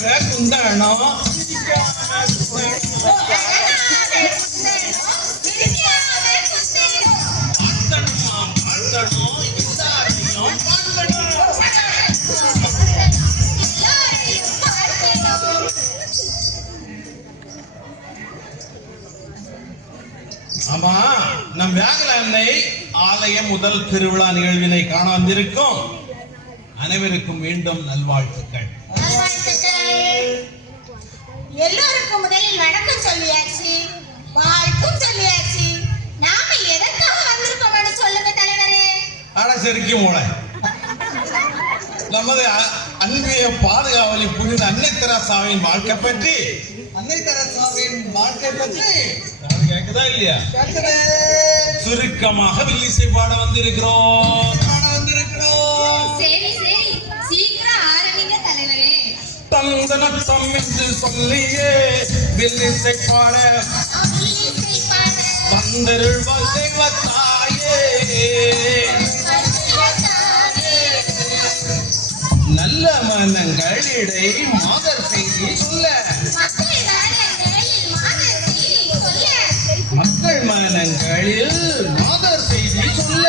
குந்தணும் ஆமா, நம் வியாகரனை ஆலய முதல் திருவிழா நிகழ்வினை காண வந்திருக்கும் அனைவருக்கும் மீண்டும் நல்வாழ்த்துக்கள். எல்லோருக்கும் முதலில் வணக்கம் சொல்லியாச்சு, வாழ்த்தும் சொல்லியாச்சு. நாம எதற்காக வந்திருக்கோம்னு சொல்லுங்க தலைவரே. அடசரிக்கு மூளை நமது அன்பிய பாதுகாவலி புனித அன்னை தெரசாவின் வாழ்க்கை பற்றி கேக்குதா இல்லையா? சுருக்கமாக வில்லிசை பாட வந்திருக்கிறோம். சரி சரி, சீக்கிரம் ஆரம்பிங்க தலைவரே. தந்தனத்தம் என்று சொல்லியே வில்லிசை பாட வந்தருள்வாள் தெய்வத்தாயே. நல்ல மனங்களிடை மாதர் செய்தி சொல்ல, மக்கள் மனங்களில் மாதர் செய்தி சொல்ல,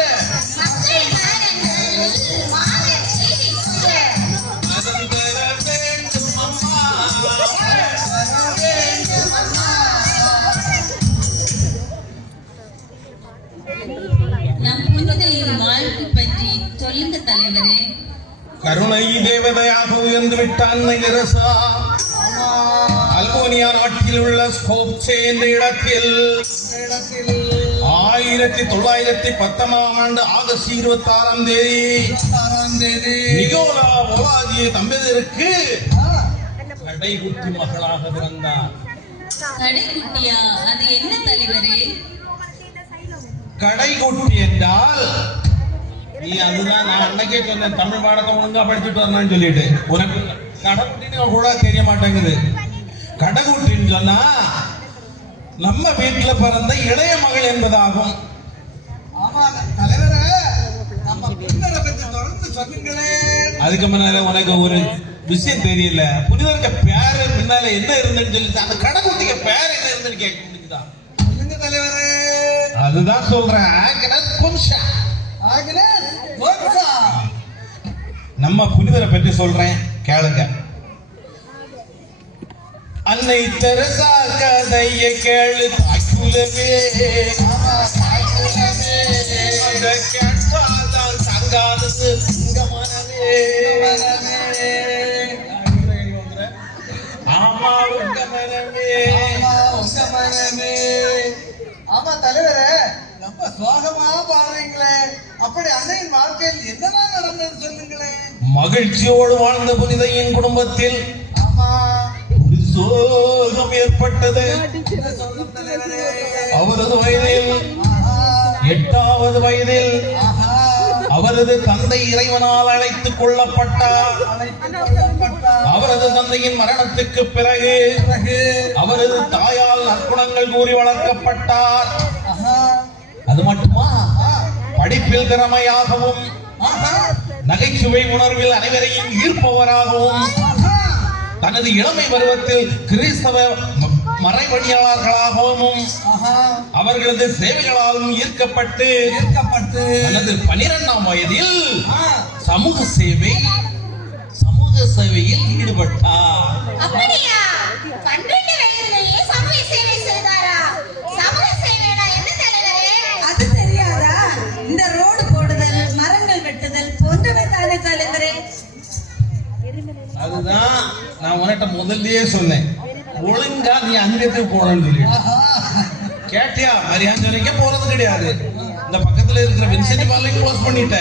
நம் புனிதையின் வாழ்க்கை பற்றி சொல்லுங்க தலைவரே. கருணை தேவதையாக உயர்ந்து விட்ட அன்னை தெரசா அல்போனியா நாட்டில் உள்ள ஸ்கோப்சே என்ற இடத்தில் 1910ஆம் ஆண்டு ஆகஸ்ட் 26ஆம் தேதி நிகோலா போவாதிய தம்பதியருக்கு கடைக்குட்டி மகளாக பிறந்தார். கடைக்குட்டியா? அது என்ன தலைவரே? கடைக்குட்டி என்றால் நீ அதுதான் நான் அன்னைக்கே சொன்னேன், தமிழ் பாடத்தை ஒழுங்கா படிச்சுட்டு வரணும்னு சொல்லிட்டு. உனக்கு கடைக்குட்டின்னு கூட தெரிய மாட்டேங்குது. கடைக்குட்டின்னு சொன்னா நம்ம வீட்டுல பிறந்த இளைய மகள் என்பதாகும். அதுக்கு முன்னால உனக்கு ஒரு விஷயம் தெரியல. புனிதருக்கு பேரு முன்னால என்ன இருந்துன்னு சொல்லிட்டு அந்த கடைக்குட்டிக்கு பேர் என்ன இருந்துன்னு கேட்க முடியுதா? அதுதான் சொல்றேன். நம்ம புனிதரை பற்றி சொல்றேன், கேளுங்க. அன்னை தெரசா கதைய கேளு தாக்குலவே, கேட்டால்தான் தங்காதது உங்க மனமே. ஆமா உங்க மனமே. ஆமா தலைவரே, ரொம்ப சோகமா பாடுறீங்களே. அப்படி அன்னையின் வாழ்க்கையில் என்னதான் நடந்தது சொல்லுங்களேன். மகிழ்ச்சியோடு வாழ்ந்த புனிதையின் குடும்பத்தில் ஒரு சோகம் ஏற்பட்டது. அவரது வயதில் 8வது வயதில் அவரது தந்தை இறைவனால் அழைத்துக் கொள்ளப்பட்டார். அவரது தந்தையின் மரணத்துக்கு பிறகு அவரது தாயால் நற்குணங்கள் கூறி வளர்க்கப்பட்டார். அது மட்டுமா, படிப்பில் திறமையாகவும் நகைச்சுவை உணர்வில் அனைவரையும் ஈர்ப்பவராகவும் தனது இளமை பருவத்தில் கிறிஸ்தவ மறைபணியாளர்களாகவும் அவர்களது சேவைகளாலும் ஈர்க்கப்பட்டு தனது 12ஆம் வயதில் சமூக சேவையில் ஈடுபட்டார். அப்படியா? 12 வயதிலேயே சமூக சேவை செய்தாரா? சமூக சேவைனா என்ன தலைவரே? அது தெரியாதா? இந்த ரோடு போடுதல், மரங்கள் வெட்டுதல் போன்றவை தானே தலைவரே. அதுதான் நான் உன்கிட்ட முதல்லயே சொன்னேன், ஒழுங்கா நீ அங்கத்துக்கு போனன்னு சொல்லிட்டு கேட்டியா? மரியாதை போறது கிடையாது. இந்த பக்கத்துல இருக்கிற வின்சென்ட் பார்லையும் க்ளோஸ் பண்ணிட்ட.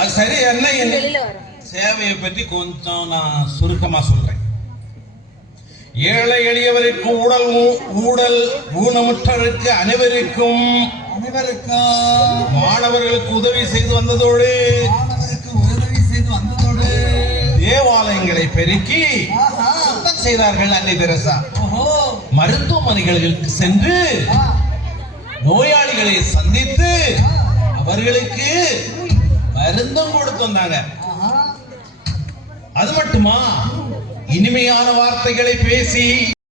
அது சரி. என்ன சேவையை பற்றி கொஞ்சம் நான் சுருக்கமா சொல்றேன். ஏழை எளியவருக்கு ஊடல் ஊனமுற்றவருக்கு அனைவருக்கும் மாணவர்களுக்கு உதவி செய்து வந்ததோடு தேவாலயங்களை பெருக்கி சுத்தம் செய்தார்கள் அன்னை தெரசா. மருத்துவமனைகளுக்கு சென்று நோயாளிகளை சந்தித்து அவர்களுக்கு மருந்தும் கொடுத்து வந்தாங்க. அது மட்டுமா இனிமையான வார்த்தைகளை பேசி